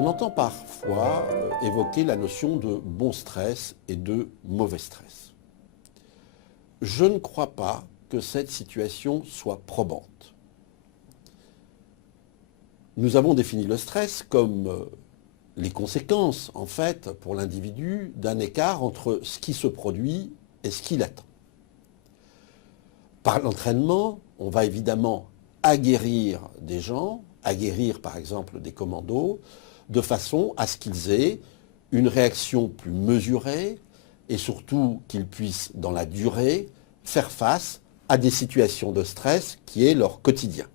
On entend parfois évoquer la notion de bon stress et de mauvais stress. Je ne crois pas que cette situation soit probante. Nous avons défini le stress comme les conséquences, en fait, pour l'individu, d'un écart entre ce qui se produit et ce qu'il attend. Par l'entraînement, on va évidemment aguerrir des gens, aguerrir par exemple des commandos, de façon à ce qu'ils aient une réaction plus mesurée et surtout qu'ils puissent, dans la durée, faire face à des situations de stress qui est leur quotidien.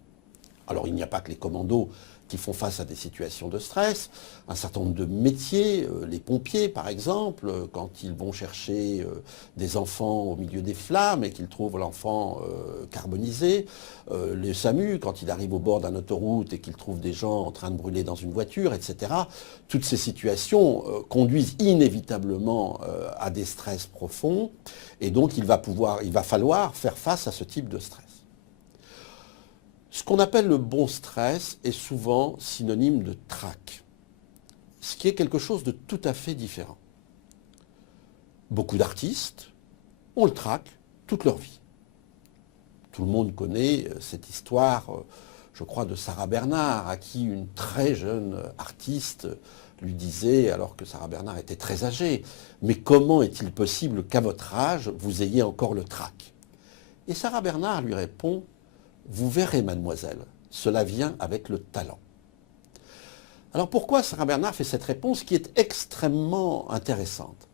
Alors il n'y a pas que les commandos qui font face à des situations de stress, un certain nombre de métiers, les pompiers par exemple, quand ils vont chercher des enfants au milieu des flammes et qu'ils trouvent l'enfant carbonisé, les SAMU quand ils arrivent au bord d'une autoroute et qu'ils trouvent des gens en train de brûler dans une voiture, etc. Toutes ces situations conduisent inévitablement à des stress profonds et donc il va falloir faire face à ce type de stress. Ce qu'on appelle le bon stress est souvent synonyme de trac, ce qui est quelque chose de tout à fait différent. Beaucoup d'artistes ont le trac toute leur vie. Tout le monde connaît cette histoire, je crois, de Sarah Bernard, à qui une très jeune artiste lui disait, alors que Sarah Bernard était très âgée, « Mais comment est-il possible qu'à votre âge, vous ayez encore le trac ?» Et Sarah Bernard lui répond, vous verrez, mademoiselle, cela vient avec le talent. Alors pourquoi Sarah Bernard fait cette réponse qui est extrêmement intéressante?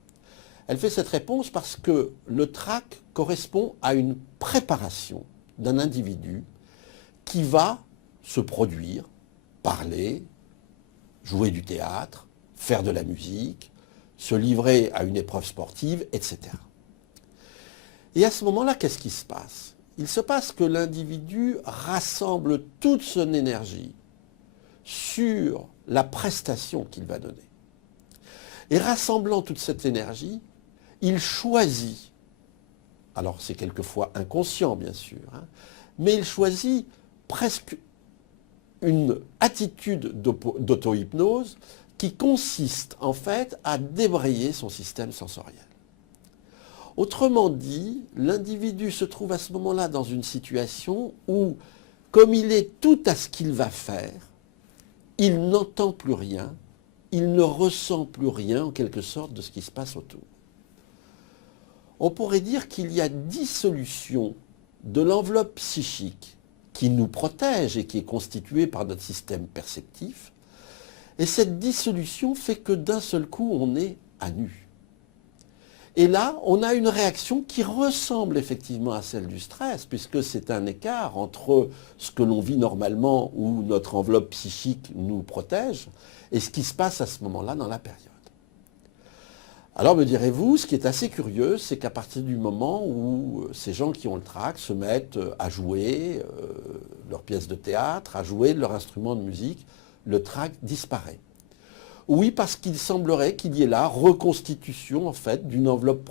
Elle fait cette réponse parce que le trac correspond à une préparation d'un individu qui va se produire, parler, jouer du théâtre, faire de la musique, se livrer à une épreuve sportive, etc. Et à ce moment-là, qu'est-ce qui se passe? Il se passe que l'individu rassemble toute son énergie sur la prestation qu'il va donner. Et rassemblant toute cette énergie, il choisit, alors c'est quelquefois inconscient bien sûr, mais il choisit presque une attitude d'auto-hypnose qui consiste en fait à débrayer son système sensoriel. Autrement dit, l'individu se trouve à ce moment-là dans une situation où, comme il est tout à ce qu'il va faire, il n'entend plus rien, il ne ressent plus rien en quelque sorte de ce qui se passe autour. On pourrait dire qu'il y a dissolution de l'enveloppe psychique qui nous protège et qui est constituée par notre système perceptif, et cette dissolution fait que d'un seul coup on est à nu. Et là, on a une réaction qui ressemble effectivement à celle du stress, puisque c'est un écart entre ce que l'on vit normalement, où notre enveloppe psychique nous protège, et ce qui se passe à ce moment-là dans la période. Alors me direz-vous, ce qui est assez curieux, c'est qu'à partir du moment où ces gens qui ont le trac se mettent à jouer leur pièce de théâtre, à jouer leur instrument de musique, le trac disparaît. Oui, parce qu'il semblerait qu'il y ait là reconstitution en fait d'une enveloppe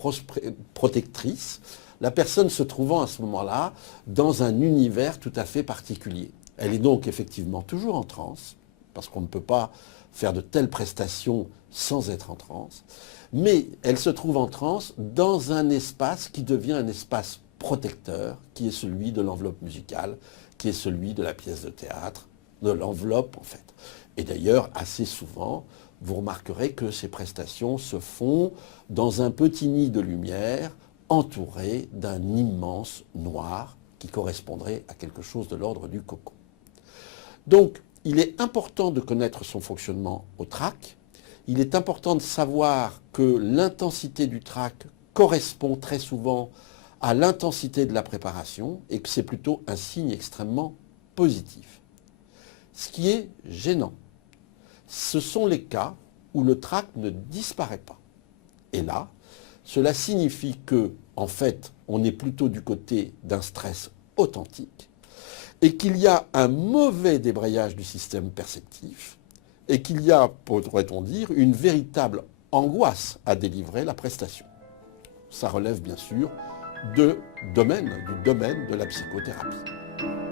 protectrice, la personne se trouvant à ce moment-là dans un univers tout à fait particulier. Elle est donc effectivement toujours en transe, parce qu'on ne peut pas faire de telles prestations sans être en transe, mais elle se trouve en transe dans un espace qui devient un espace protecteur, qui est celui de l'enveloppe musicale, qui est celui de la pièce de théâtre, de l'enveloppe en fait. Et d'ailleurs, assez souvent, vous remarquerez que ces prestations se font dans un petit nid de lumière entouré d'un immense noir qui correspondrait à quelque chose de l'ordre du cocon. Donc, il est important de connaître son fonctionnement au trac. Il est important de savoir que l'intensité du trac correspond très souvent à l'intensité de la préparation et que c'est plutôt un signe extrêmement positif. Ce qui est gênant, ce sont les cas où le trac ne disparaît pas. Et là, cela signifie que, en fait, on est plutôt du côté d'un stress authentique et qu'il y a un mauvais débrayage du système perceptif et qu'il y a, pourrait-on dire, une véritable angoisse à délivrer la prestation. Ça relève bien sûr du domaine de la psychothérapie.